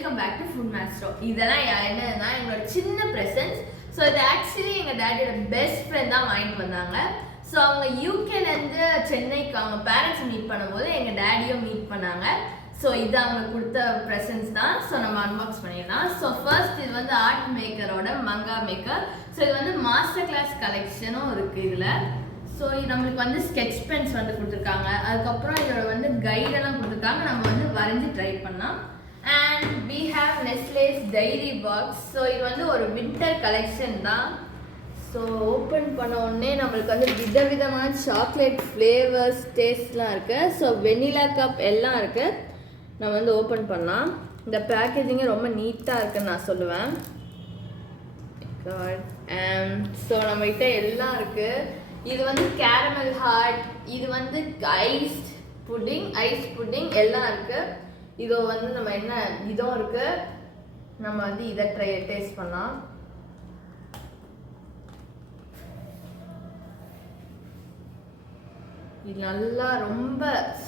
Welcome back to food master. இதெல்லாம் என்னன்னா எங்களோட சின்ன ப்ரெசன்ஸ். ஸோ இது ஆக்சுவலி எங்கள் டேடியோட பெஸ்ட் ஃப்ரெண்ட் தான் வாங்கிட்டு வந்தாங்க. ஸோ அவங்க யூகேலேருந்து சென்னைக்கு அவங்க பேரண்ட்ஸ் மீட் பண்ணும்போது எங்கள் டேடியும் மீட் பண்ணாங்க. ஸோ இது அவங்க கொடுத்த ப்ரெசன்ஸ் தான். ஸோ நம்ம அன்பாக்ஸ் பண்ணிடலாம். ஸோ ஃபர்ஸ்ட் இது வந்து ArtMakerோட மங்கா மேக்கர். ஸோ இது வந்து மாஸ்டர் கிளாஸ் கலெக்ஷனும் இருக்குது இதில். ஸோ நம்மளுக்கு வந்து ஸ்கெட்ச் பென்ஸ் வந்து கொடுத்துருக்காங்க. அதுக்கப்புறம் இதோட வந்து கைடெல்லாம் கொடுத்துருக்காங்க. நம்ம வந்து வரைஞ்சி ட்ரை பண்ணலாம். And we have Nestle's Diarybox. So இது வந்து ஒரு வின்டர் கலெக்ஷன் தான். ஸோ ஓப்பன் பண்ண உடனே நம்மளுக்கு வந்து விதவிதமான சாக்லேட் ஃப்ளேவர்ஸ் டேஸ்ட்லாம் இருக்குது. ஸோ வெனிலா கப் எல்லாம் இருக்குது. நம்ம வந்து ஓப்பன் பண்ணலாம். இந்த பேக்கேஜிங்கே ரொம்ப நீட்டாக இருக்குன்னு நான் சொல்லுவேன். ஸோ நம்மகிட்ட எல்லாம் இருக்குது. இது வந்து கேரமல் ஹார்ட், இது வந்து ஐஸ் புட்டிங் எல்லாம் இருக்குது. இதோ வந்து நம்ம என்ன இதுவும் இருக்குது. நம்ம வந்து இதை டேஸ்ட் பண்ணலாம். இது நல்லா ரொம்ப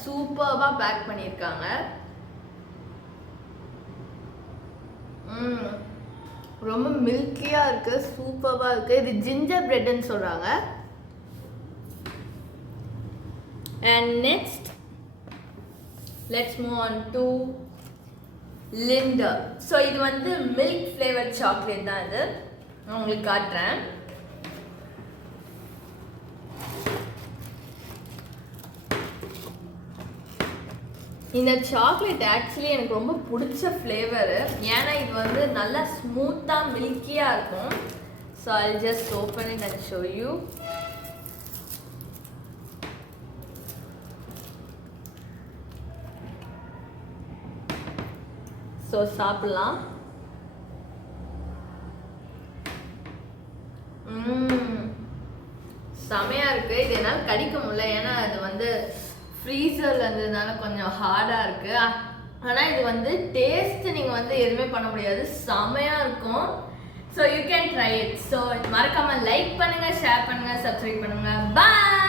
சூப்பராக பேக் பண்ணியிருக்காங்க. ரொம்ப மில்கியாக இருக்குது, சூப்பராக இருக்குது. இது ஜிஞ்சர் பிரெட்னு சொல்கிறாங்க. And next, let's move on to Lindor. So இது வந்து milk flavored chocolate தான். இது நான் உங்களுக்கு காட்டுறேன். இந்த சாக்லேட் ஆக்சுவலி எனக்கு ரொம்ப பிடிச்ச ஃப்ளேவரு. ஏன்னா இது வந்து நல்லா ஸ்மூத்தாக மில்கியாக இருக்கும். So I'll just open it and show you. So சாப்பிட்லாம். செமையாக இருக்குது. இது என்னால் கடிக்க முடியல, ஏன்னா அது வந்து ஃப்ரீசரில் இருந்ததுனால கொஞ்சம் ஹார்டாக இருக்குது. ஆனால் இது வந்து டேஸ்ட் நீங்கள் வந்து எதுவுமே பண்ண முடியாது, செமையாக இருக்கும். So you can try it. So மறக்காமல் லைக் பண்ணுங்கள், ஷேர் பண்ணுங்கள், சப்ஸ்கிரைப் பண்ணுங்கள். பாய்.